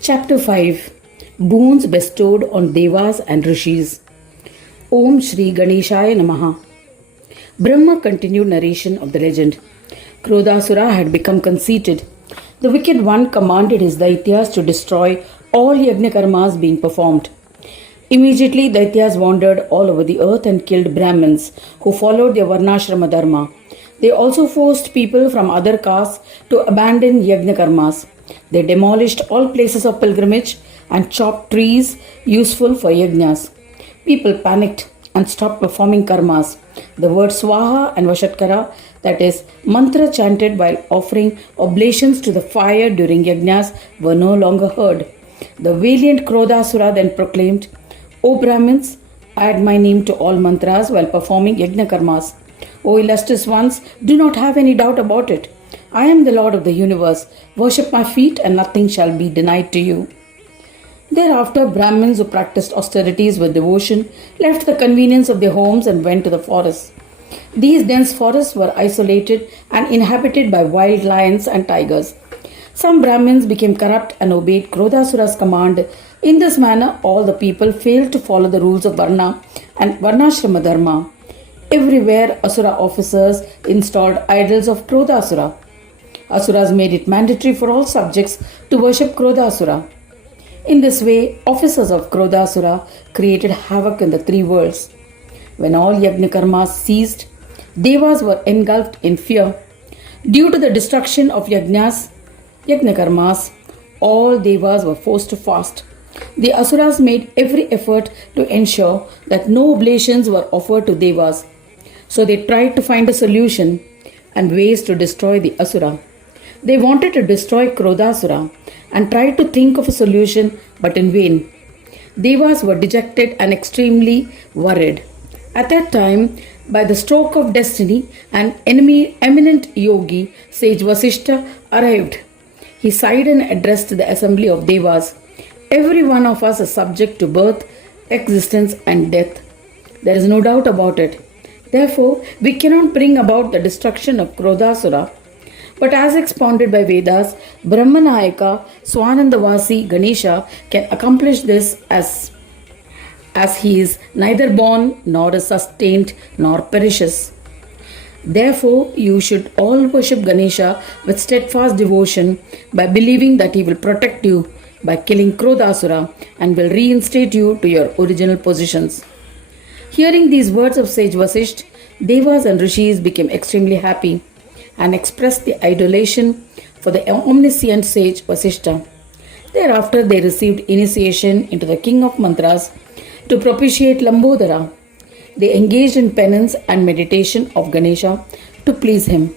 Chapter 5 Boons bestowed on Devas and Rishis. Om Shri Ganeshaya Namaha. Brahma continued narration of the legend. Krodasura had become conceited. The wicked one commanded his Daityas to destroy all yajna karmas being performed. Immediately, Daityas wandered all over the earth and killed Brahmins who followed their Varnashrama Dharma. They also forced people from other castes to abandon yajna karmas. They demolished all places of pilgrimage and chopped trees useful for yajnas. People panicked and stopped performing karmas. The word swaha and vashatkara, that is, mantra chanted while offering oblations to the fire during yajnas, were no longer heard. The valiant Krodasura then proclaimed, O Brahmins, add my name to all mantras while performing yajna karmas. O illustrious ones, do not have any doubt about it. I am the Lord of the universe. Worship my feet and nothing shall be denied to you. Thereafter, Brahmins who practiced austerities with devotion left the convenience of their homes and went to the forests. These dense forests were isolated and inhabited by wild lions and tigers. Some Brahmins became corrupt and obeyed Krodasura's command. In this manner, all the people failed to follow the rules of Varna and Varnashrama Dharma. Everywhere, Asura officers installed idols of Krodasura. Asuras made it mandatory for all subjects to worship Krodasura. In this way, officers of Krodasura created havoc in the three worlds. When all yajna karmas ceased, devas were engulfed in fear. Due to the destruction of yajna karmas, all devas were forced to fast. The asuras made every effort to ensure that no oblations were offered to devas. So they tried to find a solution and ways to destroy the asura. They wanted to destroy Krodasura and tried to think of a solution, but in vain. Devas were dejected and extremely worried. At that time, by the stroke of destiny, an eminent yogi, sage Vasishta, arrived. He sighed and addressed the assembly of Devas. Every one of us is subject to birth, existence, and death. There is no doubt about it. Therefore, we cannot bring about the destruction of Krodasura. But as expounded by Vedas, Brahmanayaka Swanandavasi Ganesha can accomplish this as he is neither born nor is sustained nor perishes. Therefore, you should all worship Ganesha with steadfast devotion by believing that he will protect you by killing Krodasura and will reinstate you to your original positions. Hearing these words of sage Vasisht, Devas and Rishis became extremely happy and expressed the idolation for the omniscient sage Vasishta. Thereafter, they received initiation into the king of mantras to propitiate Lambodara. They engaged in penance and meditation of Ganesha to please him.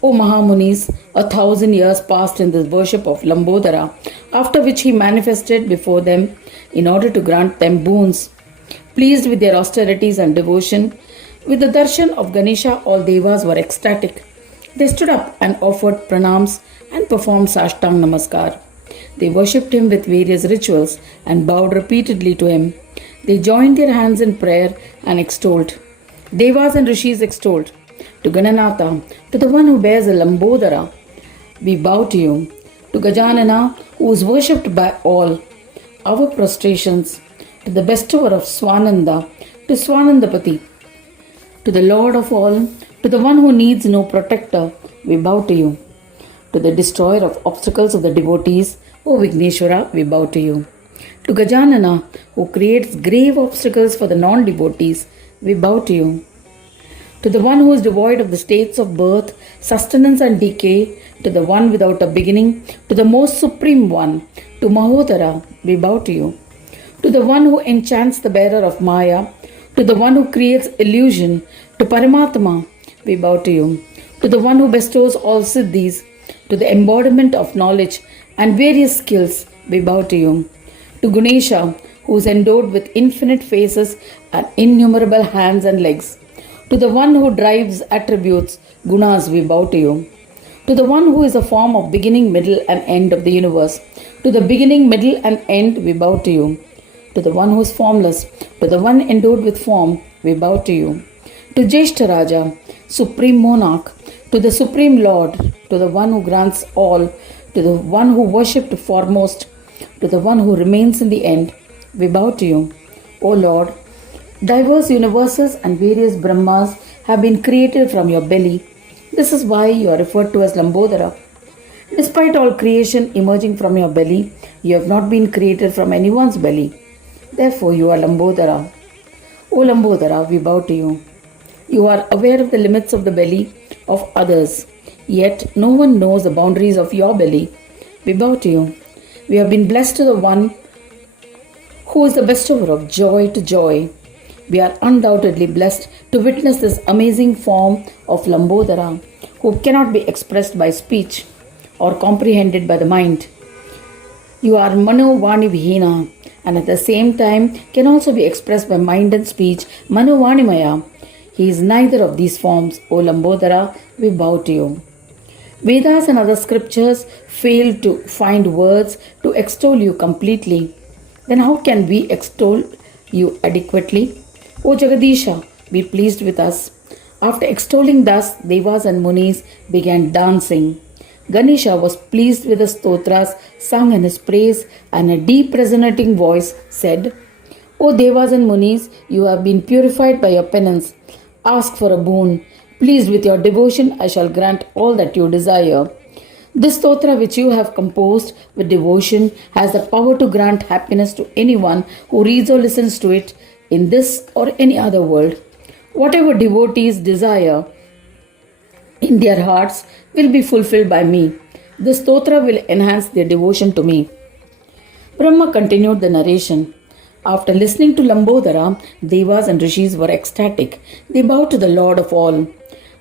O Mahamunis, 1,000 years passed in the worship of Lambodara, after which he manifested before them in order to grant them boons. Pleased with their austerities and devotion, with the darshan of Ganesha, all devas were ecstatic. They stood up and offered pranams and performed Sashtang Namaskar. They worshipped him with various rituals and bowed repeatedly to him. They joined their hands in prayer and extolled. Devas and Rishis extolled. To Gananatha, to the one who bears a Lambodara, we bow to you. To Gajanana, who is worshipped by all, our prostrations. To the bestower of Swananda, to Swanandapati. To the Lord of all, to the one who needs no protector, we bow to you. To the destroyer of obstacles of the devotees, O Vigneshwara, we bow to you. To Gajanana, who creates grave obstacles for the non-devotees, we bow to you. To the one who is devoid of the states of birth, sustenance and decay, to the one without a beginning, to the most supreme one, to Mahodara, we bow to you. To the one who enchants the bearer of Maya, to the one who creates illusion, to Paramatma, we bow to you. To the one who bestows all siddhis, to the embodiment of knowledge and various skills, we bow to you. To Ganesha, who is endowed with infinite faces and innumerable hands and legs. To the one who drives attributes, gunas, we bow to you. To the one who is a form of beginning, middle and end of the universe. To the beginning, middle and end, we bow to you. To the one who is formless, to the one endowed with form, we bow to you. To Jeshta Raja, supreme monarch, to To the Supreme Lord, to the one who grants all, to the one who worshipped foremost, to the one who remains in the end, we bow to you. O Lord, diverse universes and various Brahmas have been created from your belly. This is why you are referred to as Lambodara. Despite all creation emerging from your belly, you have not been created from anyone's belly. Therefore, you are Lambodara. O Lambodara, we bow to you. You are aware of the limits of the belly of others, yet no one knows the boundaries of your belly. We bow to you. We have been blessed to the one who is the bestower of joy to joy. We are undoubtedly blessed to witness this amazing form of Lambodara, who cannot be expressed by speech or comprehended by the mind. You are Mano Vani Vihina, and at the same time can also be expressed by mind and speech, Mano Vanimaya. He is neither of these forms. O Lambodara, we bow to you. Vedas and other scriptures fail to find words to extol you completely. Then how can we extol you adequately? O Jagadisha, be pleased with us. After extolling thus, Devas and Munis began dancing. Ganesha was pleased with the stotras sung in his praise, and a deep resonating voice said, O Devas and Munis, you have been purified by your penance. Ask for a boon. Pleased with your devotion, I shall grant all that you desire. This stotra which you have composed with devotion has the power to grant happiness to anyone who reads or listens to it in this or any other world. Whatever devotees desire in their hearts will be fulfilled by me. This stotra will enhance their devotion to me. Brahma continued the narration. After listening to Lambodara, Devas and Rishis were ecstatic. They bowed to the Lord of all,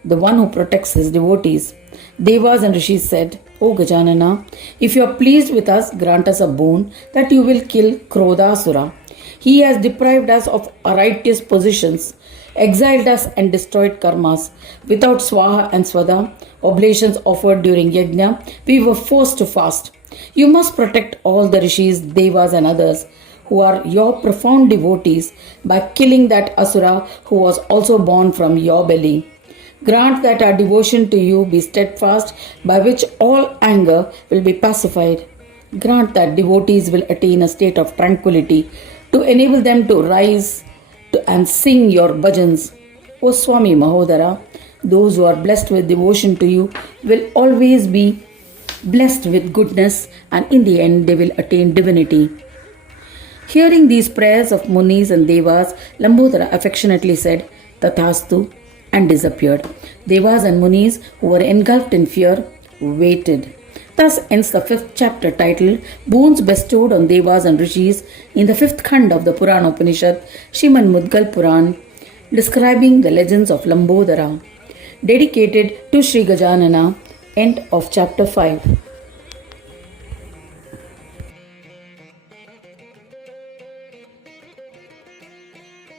the one who protects his devotees. Devas and Rishis said, O Gajanana, if you are pleased with us, grant us a boon that you will kill Krodasura. He has deprived us of our righteous positions, exiled us and destroyed karmas. Without Swaha and Swada, oblations offered during Yajna, we were forced to fast. You must protect all the Rishis, Devas and others who are your profound devotees by killing that Asura who was also born from your belly. Grant that our devotion to you be steadfast, by which all anger will be pacified. Grant that devotees will attain a state of tranquility to enable them to rise and sing your bhajans. O Swami Mahodara, those who are blessed with devotion to you will always be blessed with goodness, and in the end they will attain divinity. Hearing these prayers of Munis and Devas, Lambodara affectionately said, Tathastu, and disappeared. Devas and Munis, who were engulfed in fear, waited. Thus ends the 5th chapter titled Boons Bestowed on Devas and Rishis in the 5th Khand of the Purana Upanishad, Shrimad Mudgal Puran, describing the legends of Lambodara. Dedicated to Sri Gajanana. End of chapter 5.